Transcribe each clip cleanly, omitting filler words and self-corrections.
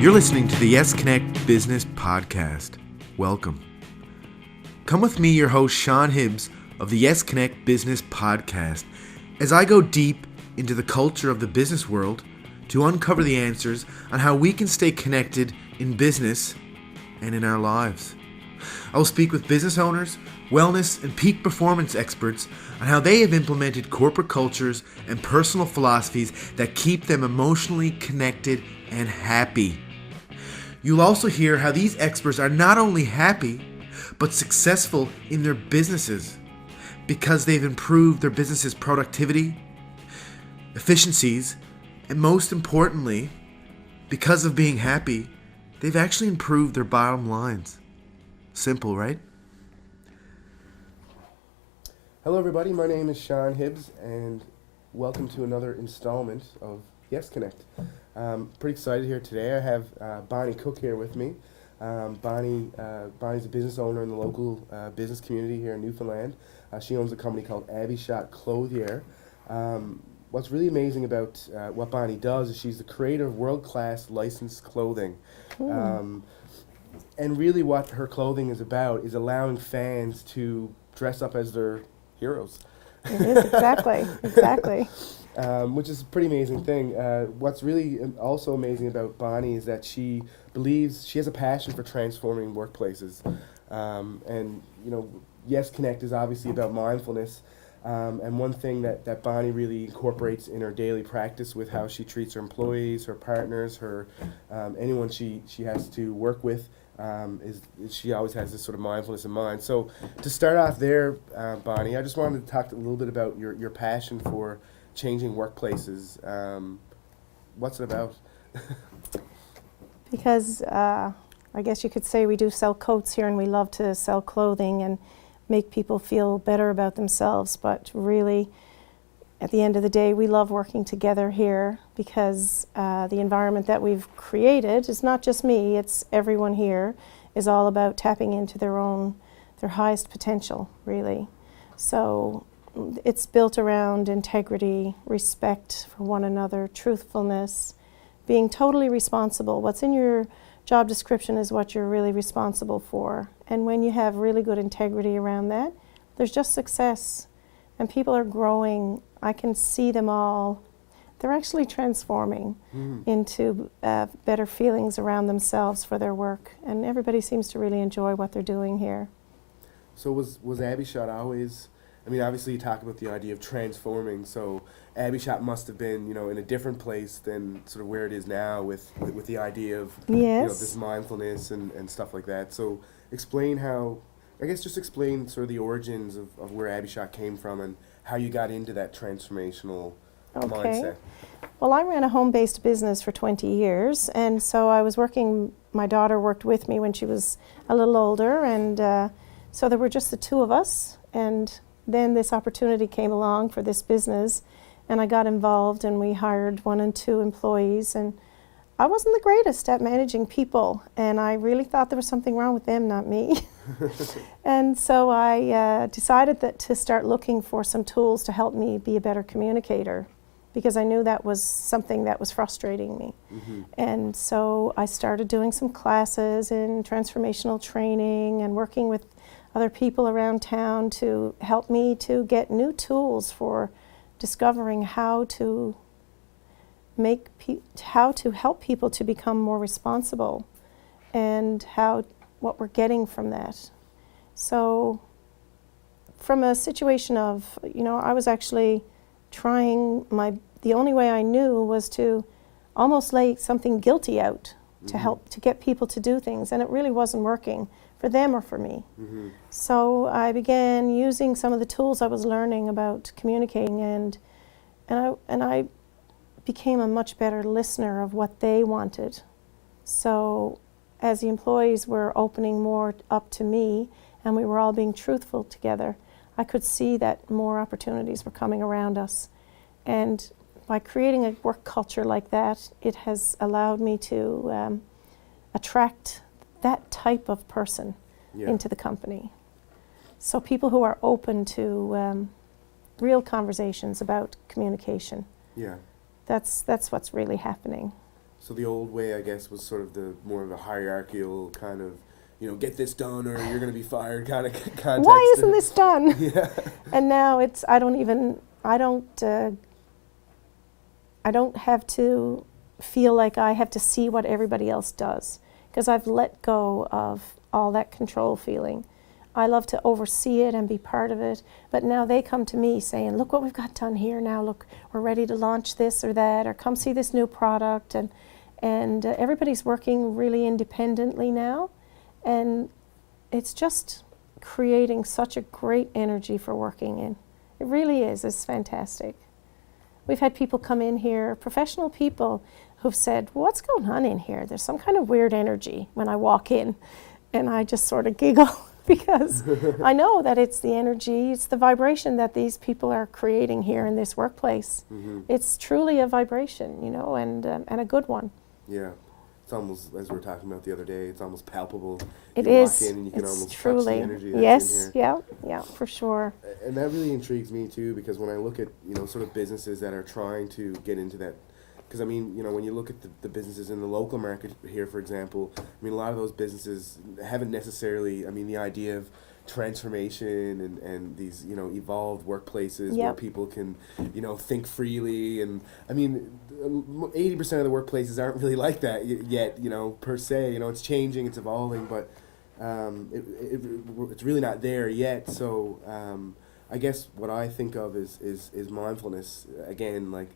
You're listening to the Yes Connect Business Podcast. Welcome. Come with me, your host, Sean Hibbs of the Yes Connect Business Podcast, as I go deep into the culture of the business world to uncover the answers on how we can stay connected in business and in our lives. I will speak with business owners, wellness, and peak performance experts on how they have implemented corporate cultures and personal philosophies that keep them emotionally connected and happy. You'll also hear how these experts are not only happy, but successful in their businesses because they've improved their business's productivity, efficiencies, and most importantly, because of being happy, they've actually improved their bottom lines. Simple, right? Hello everybody, my name is Sean Hibbs and welcome to another installment of Yes Connect. Pretty excited here today. I have Bonnie Cook here with me. Bonnie's a business owner in the local business community here in Newfoundland. She owns a company called AbbyShot Clothier. What's really amazing about what Bonnie does is she's the creator of world-class licensed clothing. And really what her clothing is about is allowing fans to dress up as their heroes. It is, exactly. Which is a pretty amazing thing. What's really also amazing about Bonnie is that she believes she has a passion for transforming workplaces. And, you know, Yes Connect is obviously about mindfulness. And one thing that Bonnie really incorporates in her daily practice with how she treats her employees, her partners, her anyone she has to work with, is she always has this sort of mindfulness in mind. So to start off there, Bonnie, I just wanted to talk a little bit about your passion for changing workplaces. What's it about? Because I guess you could say we do sell coats here and we love to sell clothing and make people feel better about themselves, but really at the end of the day we love working together here because the environment that we've created is not just me, it's everyone here, is all about tapping into their highest potential, really. So it's built around integrity, respect for one another, truthfulness, being totally responsible. What's in your job description is what you're really responsible for. And when you have really good integrity around that, there's just success. And people are growing. I can see them all. They're actually transforming into better feelings around themselves for their work. And everybody seems to really enjoy what they're doing here. So was AbbyShot always, I mean, obviously you talk about the idea of transforming, so AbbyShot must have been, you know, in a different place than sort of where it is now with the idea of Yes. You know, this mindfulness and stuff like that. So explain explain sort of the origins of where AbbyShot came from and how you got into that transformational mindset. Well, I ran a home-based business for 20 years, and so I was working, my daughter worked with me when she was a little older, and so there were just the two of us, and then this opportunity came along for this business, and I got involved, and we hired 1 and 2 employees, and I wasn't the greatest at managing people, and I really thought there was something wrong with them, not me. And so I decided to start looking for some tools to help me be a better communicator, because I knew that was something that was frustrating me. And so I started doing some classes in transformational training and working with other people around town to help me to get new tools for discovering how to help people to become more responsible and what we're getting from that. So from a situation of, you know, I was actually trying the only way I knew was to almost lay something guilty out to help to get people to do things, and it really wasn't working for them or for me. So I began using some of the tools I was learning about communicating, and I became a much better listener of what they wanted. So as the employees were opening more up to me and we were all being truthful together, I could see that more opportunities were coming around us. And by creating a work culture like that, it has allowed me to attract that type of person into the company. So people who are open to real conversations about communication. Yeah. That's what's really happening. So the old way, I guess, was sort of the more of a hierarchical kind of, get this done or you're going to be fired kind of context. Why isn't this done? Yeah. And now it's, I don't have to feel like I have to see what everybody else does, because I've let go of all that control feeling. I love to oversee it and be part of it, but now they come to me saying, look what we've got done here now, look, we're ready to launch this or that, or come see this new product, and everybody's working really independently now, and it's just creating such a great energy for working in. It really is, it's fantastic. We've had people come in here, professional people, who've said, what's going on in here? There's some kind of weird energy when I walk in, and I just sort of giggle. Because I know that it's the energy, it's the vibration that these people are creating here in this workplace. Mm-hmm. It's truly a vibration, and a good one. Yeah, it's almost, as we were talking about the other day, it's almost palpable. It you is. Walk in and you can it's almost truly. touch the energy that's yes, in here. yeah, for sure. And that really intrigues me too, because when I look at sort of businesses that are trying to get into that. Because, when you look at the businesses in the local market here, for example, a lot of those businesses haven't necessarily, the idea of transformation and these, evolved workplaces where people can, think freely. And, 80% of the workplaces aren't really like that yet, per se. It's changing, it's evolving, but it's really not there yet. So I guess what I think of is mindfulness. Again, like,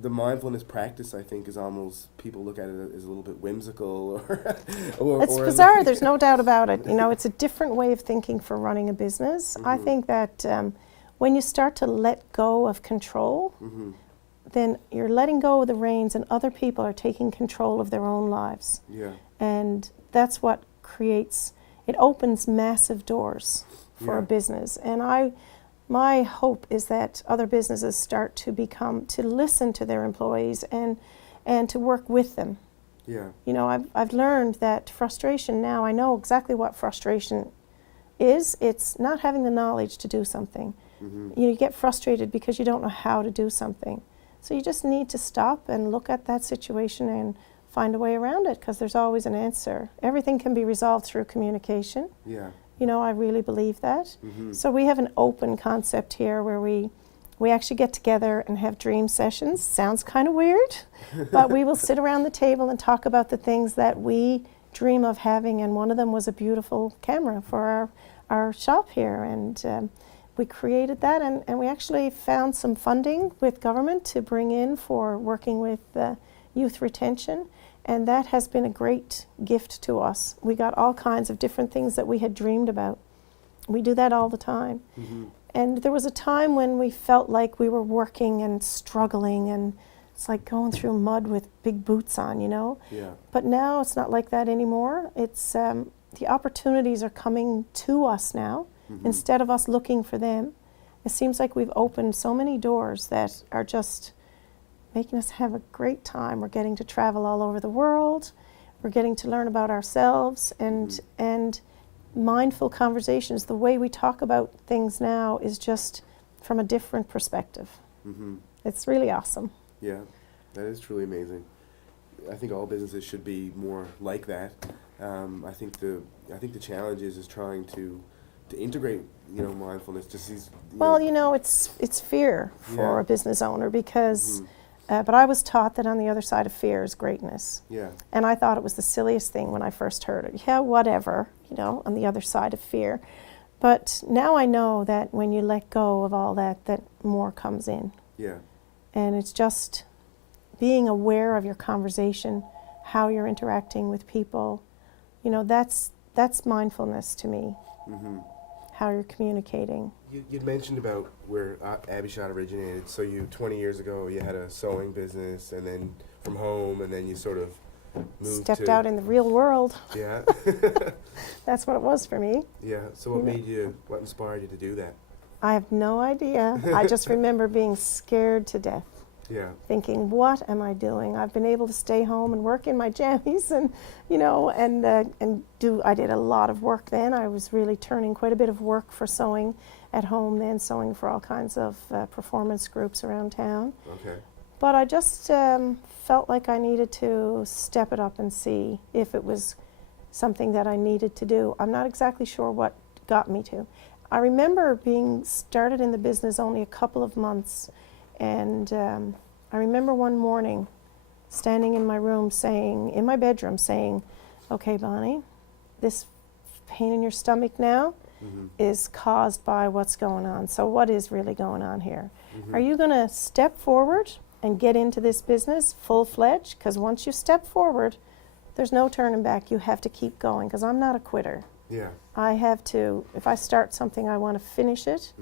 the mindfulness practice, I think, is almost, people look at it as a little bit whimsical or it's bizarre, there's no doubt about it. It's a different way of thinking for running a business. Mm-hmm. I think that when you start to let go of control, mm-hmm. then you're letting go of the reins and other people are taking control of their own lives. Yeah. And that's what it opens massive doors for a business. And my hope is that other businesses start to listen to their employees and to work with them. Yeah. I've learned that frustration now, I know exactly what frustration is. It's not having the knowledge to do something. Mm-hmm. You get frustrated because you don't know how to do something. So you just need to stop and look at that situation and find a way around it, because there's always an answer. Everything can be resolved through communication. Yeah. I really believe that. Mm-hmm. So we have an open concept here where we actually get together and have dream sessions. Sounds kind of weird, but we will sit around the table and talk about the things that we dream of having, and one of them was a beautiful camera for our shop here, and we created that, and we actually found some funding with government to bring in for working with youth retention. And that has been a great gift to us. We got all kinds of different things that we had dreamed about. We do that all the time. Mm-hmm. And there was a time when we felt like we were working and struggling, and it's like going through mud with big boots on, Yeah. But now it's not like that anymore. It's the opportunities are coming to us now, mm-hmm. instead of us looking for them. It seems like we've opened so many doors that are just making us have a great time. We're getting to travel all over the world. We're getting to learn about ourselves, and mindful conversations. The way we talk about things now is just from a different perspective. Mm-hmm. It's really awesome. Yeah, that is truly amazing. I think all businesses should be more like that. I think the challenge is trying to integrate mindfulness. Just these. It's fear for a business owner, because. Mm-hmm. But I was taught that on the other side of fear is greatness. Yeah. And I thought it was the silliest thing when I first heard it. Yeah, whatever, on the other side of fear. But now I know that when you let go of all that, that more comes in. Yeah. And it's just being aware of your conversation, how you're interacting with people. That's mindfulness to me. Mm-hmm. How you're communicating. You'd mentioned about where AbbyShot originated. So 20 years ago, you had a sewing business, and then from home, and then you sort of moved Stepped out in the real world. Yeah. That's what it was for me. Yeah. So what inspired you to do that? I have no idea. I just remember being scared to death. Yeah. Thinking, what am I doing? I've been able to stay home and work in my jammies, and I did a lot of work then. I was really turning quite a bit of work for sewing at home then, sewing for all kinds of performance groups around town. Okay. But I just felt like I needed to step it up and see if it was something that I needed to do. I'm not exactly sure what got me to. I remember being started in the business only a couple of months, and I remember one morning standing in my room in my bedroom saying, okay, Bonnie, this pain in your stomach now is caused by what's going on. So what is really going on here? Are you going to step forward and get into this business full-fledged? Because once you step forward, there's no turning back. You have to keep going, because I'm not a quitter. Yeah. I have to, if I start something, I want to finish it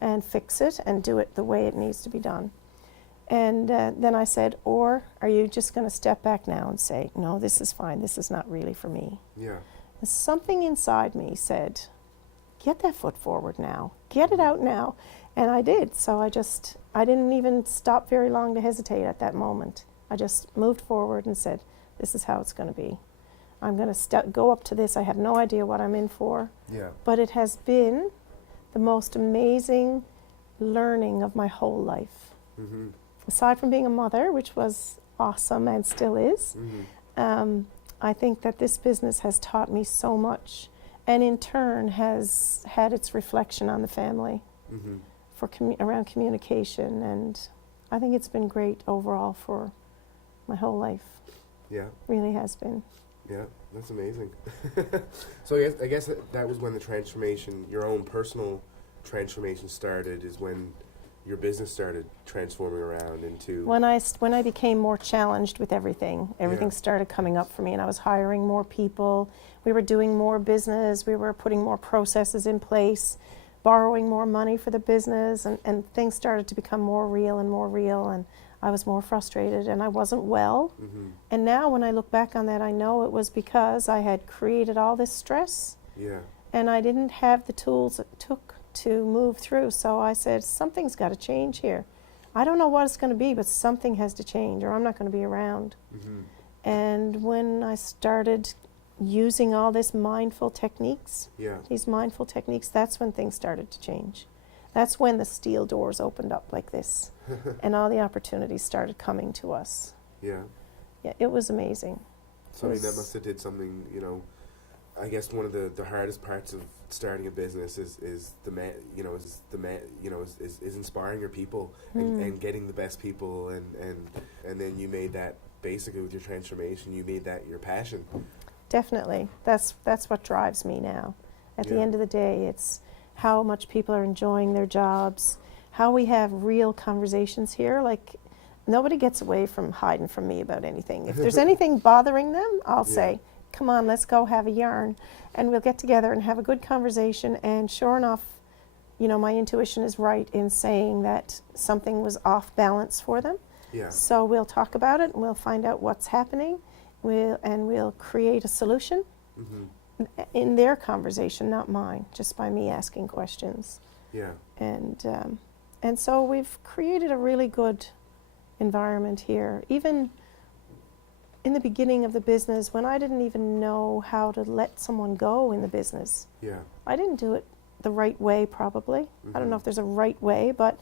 and fix it and do it the way it needs to be done. And then I said, or are you just going to step back now and say, no, this is fine. This is not really for me. Yeah. And something inside me said, get that foot forward now. Get it out now. And I did. So I didn't even stop very long to hesitate at that moment. I just moved forward and said, this is how it's going to be. I'm going to go up to this. I have no idea what I'm in for. Yeah. But it has been the most amazing learning of my whole life. Aside from being a mother, which was awesome and still is, I think that this business has taught me so much, and in turn has had its reflection on the family for around communication, and I think it's been great overall for my whole life. Yeah. Really has been. Yeah, that's amazing. So I guess that was when the transformation, your own personal transformation started, is when your business started transforming around into... When I became more challenged with everything started coming up for me, and I was hiring more people. We were doing more business. We were putting more processes in place, borrowing more money for the business, and things started to become more real, and I was more frustrated, and I wasn't well. And now when I look back on that, I know it was because I had created all this stress, and I didn't have the tools it took to move through. So I said, something's got to change here. I don't know what it's going to be, but something has to change, or I'm not going to be around. And when I started using all these mindful techniques, that's when things started to change. That's when the steel doors opened up like this, and all the opportunities started coming to us. Yeah. Yeah, it was amazing. So that must have did something, I guess one of the hardest parts of starting a business is inspiring your people and getting the best people, and then you made that basically with your transformation, you made that your passion. Definitely. That's what drives me now. At the end of the day, it's how much people are enjoying their jobs, how we have real conversations here. Like, nobody gets away from hiding from me about anything. If there's anything bothering them, I'll say, come on, let's go have a yarn, and we'll get together and have a good conversation. And sure enough, my intuition is right in saying that something was off balance for them. Yeah. So we'll talk about it, and we'll find out what's happening, we'll create a solution in their conversation, not mine, just by me asking questions. Yeah. And so we've created a really good environment here. Even in the beginning of the business, when I didn't even know how to let someone go in the business, I didn't do it the right way, probably. I don't know if there's a right way, but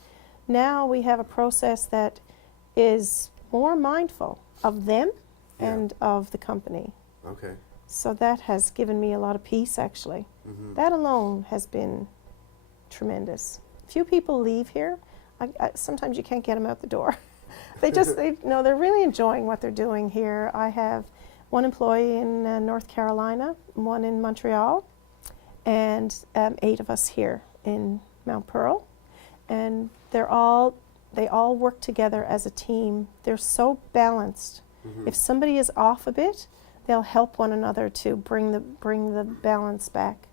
now we have a process that is more mindful of them and of the company. Okay. So that has given me a lot of peace, actually. That alone has been tremendous. Few people leave here. Sometimes you can't get them out the door. They're really enjoying what they're doing here. I have one employee in North Carolina, one in Montreal, and 8 of us here in Mount Pearl. And they all work together as a team. They're so balanced. If somebody is off a bit, they'll help one another to bring the balance back.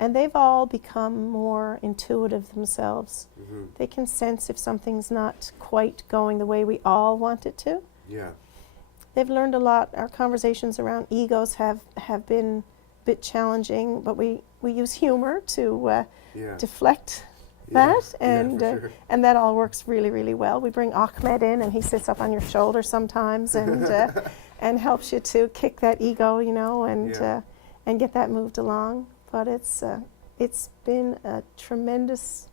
And they've all become more intuitive themselves. They can sense if something's not quite going the way we all want it to. Yeah. They've learned a lot. Our conversations around egos have been a bit challenging, but we use humor to deflect that, and and that all works really, really well. We bring Ahmed in, and he sits up on your shoulder sometimes, and and helps you to kick that ego, and get that moved along. But it's been a tremendous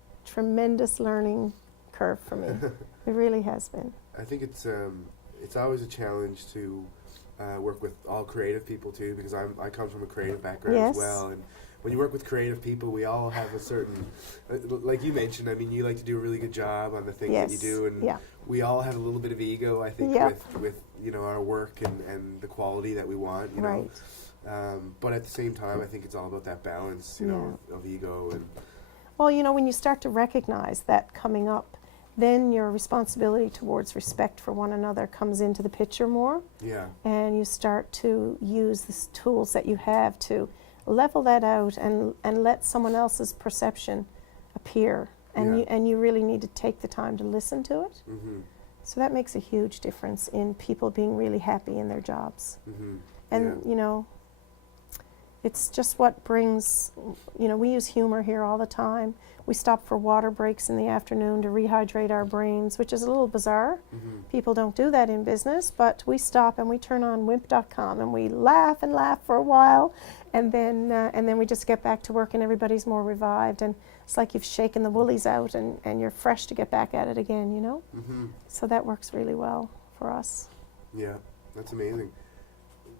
learning curve for me. It really has been. I think it's always a challenge to work with all creative people too, because I come from a creative background Yes. as well, and when you work with creative people, we all have a certain, like you mentioned, I mean, you like to do a really good job on the things that you Yes. do, and Yeah. we all have a little bit of ego, I think, Yep. with our work and the quality that we want, you know. Right. But at the same time, I think it's all about that balance, you know, of ego and. Well, when you start to recognize that coming up, then your responsibility towards respect for one another comes into the picture more. Yeah. And you start to use the tools that you have to level that out and let someone else's perception appear. And you really need to take the time to listen to it. Mm-hmm. So that makes a huge difference in people being really happy in their jobs. Mm-hmm. And, it's just what brings, we use humor here all the time. We stop for water breaks in the afternoon to rehydrate our brains, which is a little bizarre. Mm-hmm. People don't do that in business, but we stop and we turn on wimp.com and we laugh and laugh for a while, and then we just get back to work and everybody's more revived, and it's like you've shaken the woolies out and you're fresh to get back at it again, Mm-hmm. So that works really well for us. Yeah, that's amazing.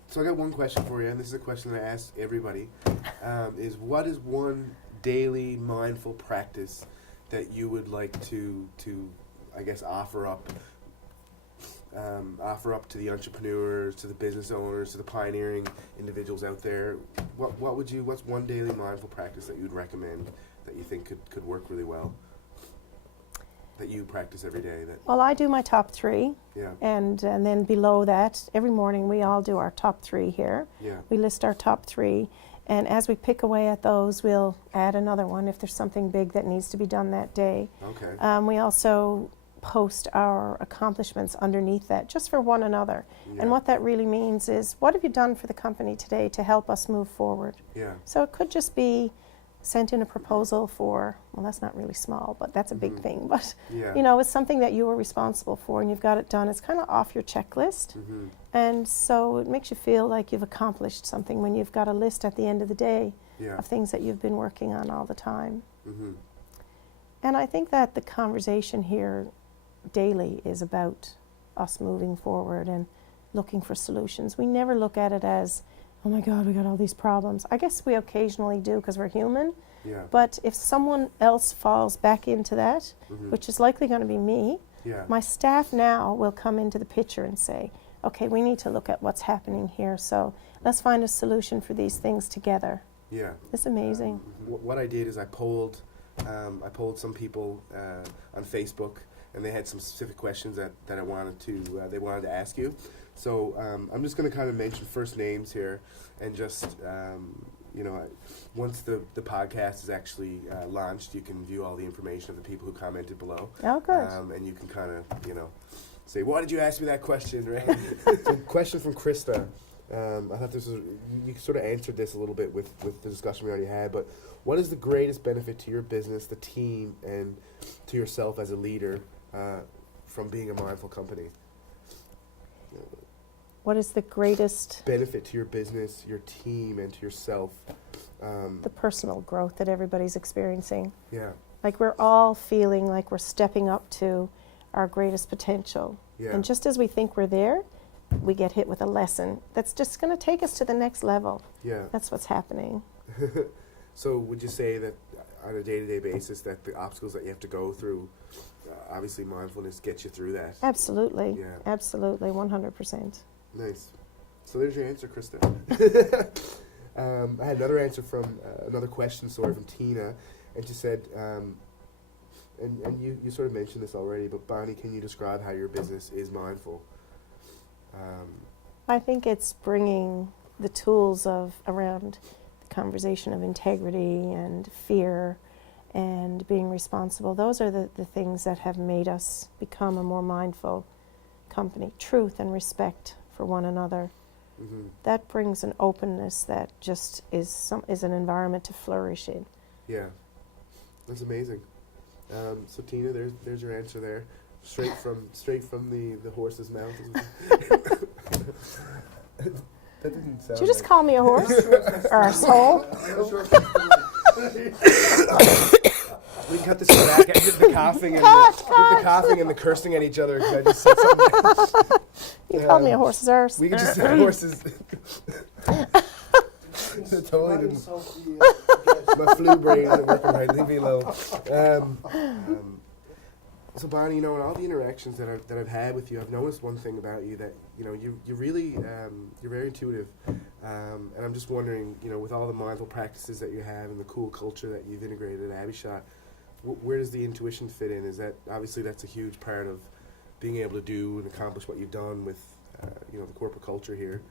So I got one question for you, and this is a question that I ask everybody, is what is one daily mindful practice that you would like to I guess, offer up to the entrepreneurs, to the business owners, to the pioneering individuals out there? What's one daily mindful practice that you'd recommend that you think could work really well, that you practice every day? Well, I do my top 3. Yeah. And then below that, every morning we all do our top 3 here. Yeah. We list our top 3, and as we pick away at those, we'll add another one if there's something big that needs to be done that day. Okay. We also post our accomplishments underneath that, just for one another. Yeah. And what that really means is, what have you done for the company today to help us move forward? Yeah. So it could just be sent in a proposal for, well, that's not really small, but that's a big thing. But, Yeah. it's something that you were responsible for and you've got it done. It's kind of off your checklist. Mm-hmm. And so it makes you feel like you've accomplished something when you've got a list at the end of the day Yeah. of things that you've been working on all the time. Mm-hmm. And I think that the conversation here daily is about us moving forward and looking for solutions. We never look at it as, oh my God, we got all these problems. I guess we occasionally do because we're human. Yeah. But if someone else falls back into that, Mm-hmm. which is likely going to be me, Yeah. my staff now will come into the picture and say, okay, we need to look at what's happening here. So let's find a solution for these things together. Yeah. It's amazing. What I did is I polled some people on Facebook, and they had some specific questions that I wanted to they wanted to ask you. So I'm just going to kind of mention first names here, and just once the podcast is actually launched, you can view all the information of the people who commented below. Oh, good. And you can kind of say, why did you ask me that question, right? So, question from Krista. I thought this was, you sort of answered this a little bit with the discussion we already had, but what is the greatest benefit to your business, the team, and to yourself as a leader from being a mindful company? What is the greatest Benefit to your business, your team, and to yourself? the personal growth that everybody's experiencing? Yeah, Like we're all feeling like we're stepping up to our greatest potential. yeah, And just as we think we're there, we get hit with a lesson that's just going to take us to the next level. yeah. That's what's happening. So would you say that on a day-to-day basis that the obstacles that you have to go through, obviously mindfulness gets you through that? Absolutely. Yeah. Absolutely. 100%. Nice. So there's your answer, Krista. I had another answer from another question, from Tina, and she said, and you sort of mentioned this already, but Bonnie, can you describe how your business is mindful? I think it's bringing the tools around the conversation of integrity and fear and being responsible. Those are the things that have made us become a more mindful company. Truth and respect for one another. Mm-hmm. That brings an openness that just is an environment to flourish in. Yeah, that's amazing. So Tina, there's your answer there, straight from the horse's mouth. That didn't sound. Did you just call me a horse or a soul? We can cut this back. I did the coughing and the coughing and the cursing at each other because I just said something. You called me a horse's arse. We could just say horses. Totally didn't. My flu brain isn't working right. Leave me alone. So Bonnie, you know, in all the interactions that I've had with you, I've noticed one thing about you that, you know, you really you're very intuitive, and I'm just wondering, you know, with all the mindful practices that you have and the cool culture that you've integrated at AbbyShot, where does the intuition fit in? Is that obviously that's a huge part of being able to do and accomplish what you've done with, you know, the corporate culture here?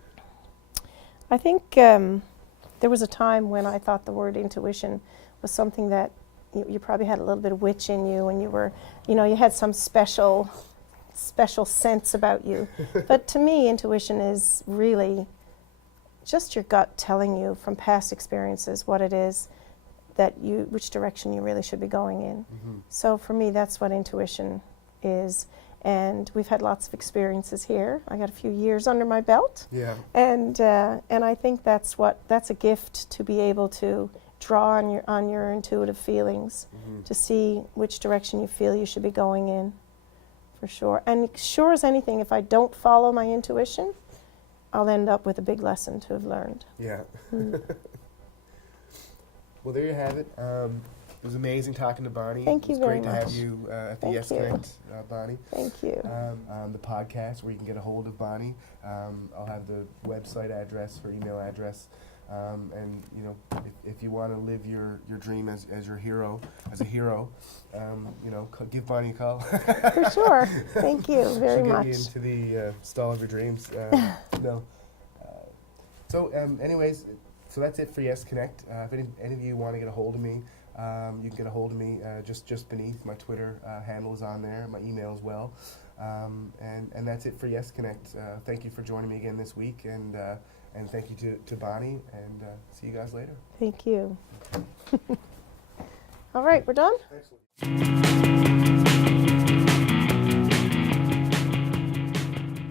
I think there was a time when I thought the word intuition was something that you probably had a little bit of witch in you, and you were, you know, you had some special sense about you. But to me, intuition is really just your gut telling you from past experiences what it is that which direction you really should be going in. Mm-hmm. So for me, that's what intuition is. And we've had lots of experiences here. I got a few years under my belt. Yeah. And I think that's a gift, to be able to draw on your intuitive feelings, mm-hmm. to see which direction you feel you should be going in, for sure. And sure as anything, if I don't follow my intuition, I'll end up with a big lesson to have learned. Yeah. Mm. Well, there you have it. It was amazing talking to Bonnie. Thank you very much. It was great to have you at the Yes Connect, Bonnie. Thank you. On the podcast where you can get a hold of Bonnie. I'll have the website address, her email address. And you know, if you want to live your dream as a hero, you know, give Bonnie a call. For sure. Thank you very much. She'll get you into the stall of your dreams. No. So, anyways, so that's it for Yes Connect. If any of you want to get a hold of me, you can get a hold of me just beneath. My Twitter handle is on there, my email as well. And that's it for Yes Connect. Thank you for joining me again this week, and thank you to Bonnie, and see you guys later. Thank you. All right, we're done? Excellent.